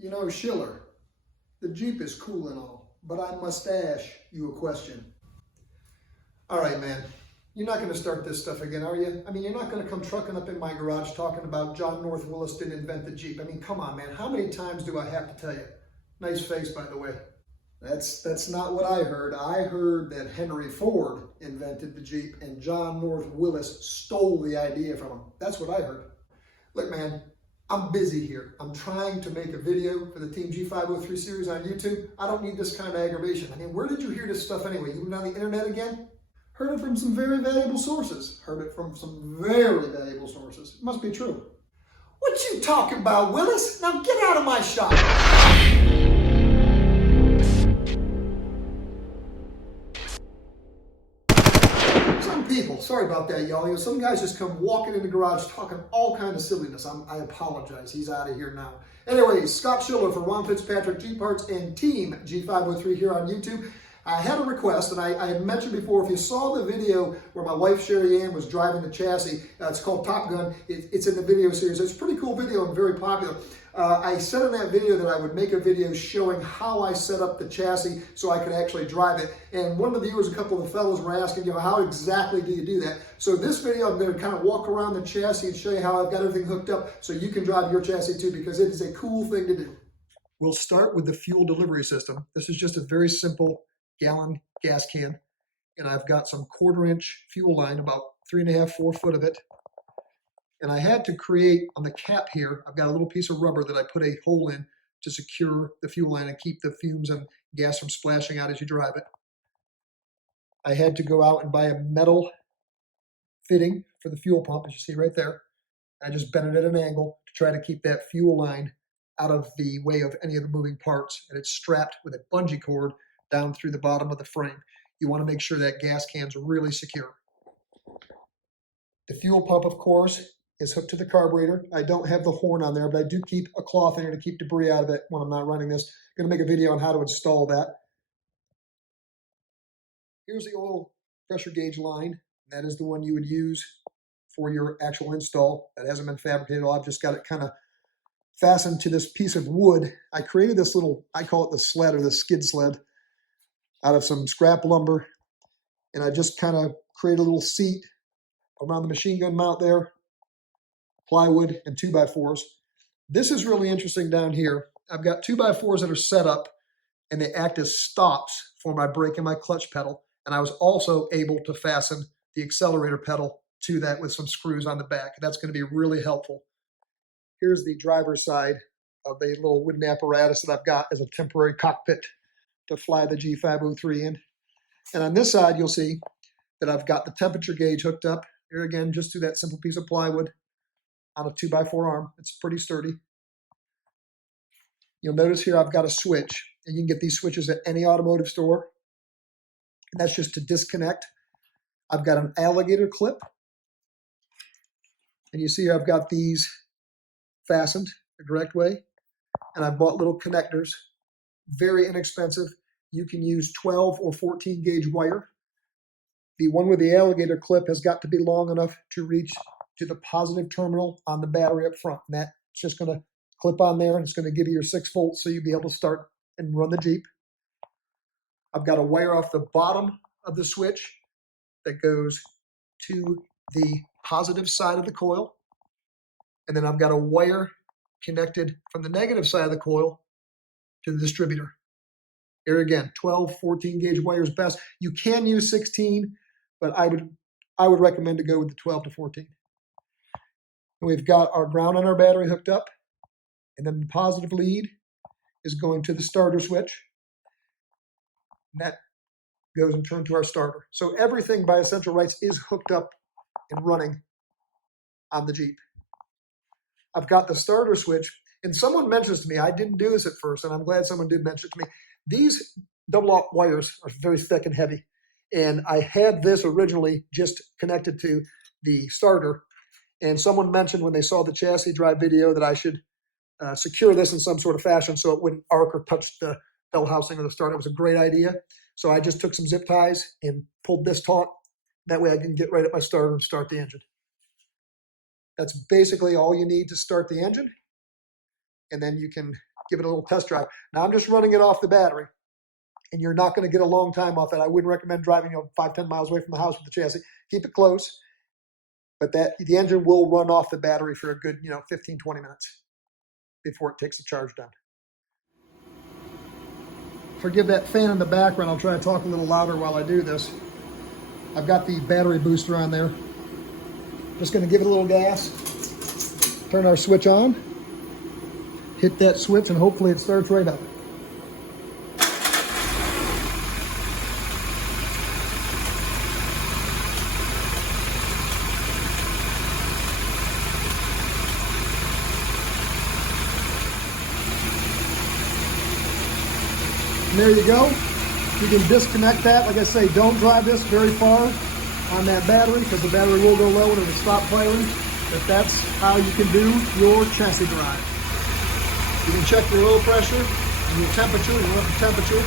You know, Schiller, the Jeep is cool and all, but I must ask you a question. All right, man, you're not going to start this stuff again, are you? I mean, you're not going to come trucking up in my garage talking about John North Willis didn't invent the Jeep. I mean, come on, man. How many times do I have to tell you? Nice face, by the way. That's not what I heard. I heard that Henry Ford invented the Jeep and John North Willis stole the idea from him. That's what I heard. Look, man, I'm busy here. I'm trying to make a video for the Team G503 series on YouTube. I don't need this kind of aggravation. I mean, where did you hear this stuff anyway? You went on the internet again? Heard it from some very valuable sources. Heard it from some very valuable sources. It must be true. What you talking about, Willis? Now get out of my shop. People, sorry about that, y'all. You know, some guys just come walking in the garage talking all kind of silliness. I apologize. He's out of here now. Anyway, Scott Schiller for Ron Fitzpatrick Jeep Parts and Team G503 here on YouTube. I had a request, and I had mentioned before, if you saw the video where my wife Sherry Ann was driving the chassis, it's called Top Gun. It's in the video series. It's a pretty cool video and very popular. I said in that video that I would make a video showing how I set up the chassis so I could actually drive it. And one of the viewers, a couple of the fellows were asking, you know, how exactly do you do that? So this video, I'm going to kind of walk around the chassis and show you how I've got everything hooked up so you can drive your chassis too, because it is a cool thing to do. We'll start with the fuel delivery system. This is just a very simple gallon gas can. And I've got some 1/4-inch fuel line, about 3.5, 4 foot of it. And I had to create on the cap here, I've got a little piece of rubber that I put a hole in to secure the fuel line and keep the fumes and gas from splashing out as you drive it. I had to go out and buy a metal fitting for the fuel pump, as you see right there. I just bent it at an angle to try to keep that fuel line out of the way of any of the moving parts. And it's strapped with a bungee cord down through the bottom of the frame. You want to make sure that gas can's really secure. The fuel pump, of course, is hooked to the carburetor. I don't have the horn on there, but I do keep a cloth in here to keep debris out of it when I'm not running this. I'm going to make a video on how to install that. Here's the oil pressure gauge line. That is the one you would use for your actual install. That hasn't been fabricated at all. I've just got it kind of fastened to this piece of wood. I created this little, I call it the sled or the skid sled, out of some scrap lumber. And I just kind of created a little seat around the machine gun mount there, plywood and 2x4s. This is really interesting down here. I've got 2x4s that are set up and they act as stops for my brake and my clutch pedal. And I was also able to fasten the accelerator pedal to that with some screws on the back. That's going to be really helpful. Here's the driver's side of the little wooden apparatus that I've got as a temporary cockpit to fly the G503 in. And on this side, you'll see that I've got the temperature gauge hooked up. Here again, just through that simple piece of plywood on a 2x4 arm. It's pretty sturdy. You'll notice here I've got a switch, and you can get these switches at any automotive store. And that's just to disconnect. I've got an alligator clip. And you see I've got these fastened the correct way. And I bought little connectors, very inexpensive. You can use 12 or 14 gauge wire. The one with the alligator clip has got to be long enough to reach to the positive terminal on the battery up front. And that's just going to clip on there, and it's going to give you your 6 volts so you'll be able to start and run the Jeep. I've got a wire off the bottom of the switch that goes to the positive side of the coil. And then I've got a wire connected from the negative side of the coil to the distributor. Here again, 12, 14 gauge wire is best. You can use 16, but I would recommend to go with the 12 to 14. And we've got our ground on our battery hooked up, and then the positive lead is going to the starter switch. And that goes and turns to our starter. So everything by essential rights is hooked up and running on the Jeep. I've got the starter switch, and someone mentions to me, I didn't do this at first, and I'm glad someone did mention it to me. These double-aught wires are very thick and heavy, and I had this originally just connected to the starter, and someone mentioned when they saw the chassis drive video that I should secure this in some sort of fashion so it wouldn't arc or touch the bell housing or the starter. It was a great idea. So I just took some zip ties and pulled this taut. That way I can get right at my starter and start the engine. That's basically all you need to start the engine. And then you can give it a little test drive. Now I'm just running it off the battery, and you're not going to get a long time off that. I wouldn't recommend driving 5-10 miles away from the house with the chassis. Keep it close, but the engine will run off the battery for a good 15-20 minutes before it takes the charge down. Forgive that fan in the background. I'll try to talk a little louder while I do this. I've got the battery booster on there. Just going to give it a little gas. Turn our switch on. Hit that switch and hopefully it starts right up. And there you go. You can disconnect that. Like I say, don't drive this very far on that battery because the battery will go low and it'll stop firing. But that's how you can do your chassis drive. You can check your oil pressure and your temperature, your rubber temperature.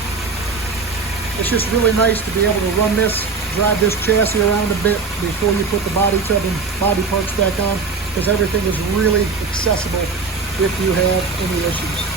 It's just really nice to be able to run this, drive this chassis around a bit before you put the body tub and body parts back on, because everything is really accessible if you have any issues.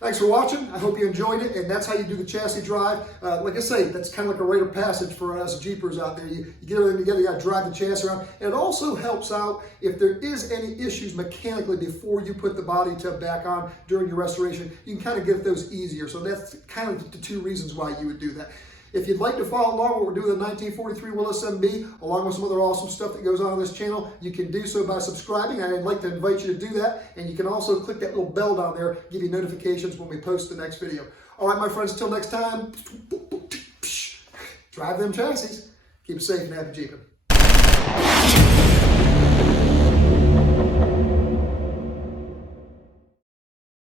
Thanks for watching. I hope you enjoyed it, and that's how you do the chassis drive. Like I say, that's kind of like a rite of passage for us Jeepers out there. You get everything together, you got to drive the chassis around, and it also helps out if there is any issues mechanically before you put the body tub back on during your restoration. You can kind of get those easier. So that's kind of the two reasons why you would do that. If you'd like to follow along what we're doing with the 1943 Willys MB, along with some other awesome stuff that goes on this channel, you can do so by subscribing. I'd like to invite you to do that. And you can also click that little bell down there, give you notifications when we post the next video. All right, my friends, until next time, drive them chassis. Keep it safe and happy Jeeping.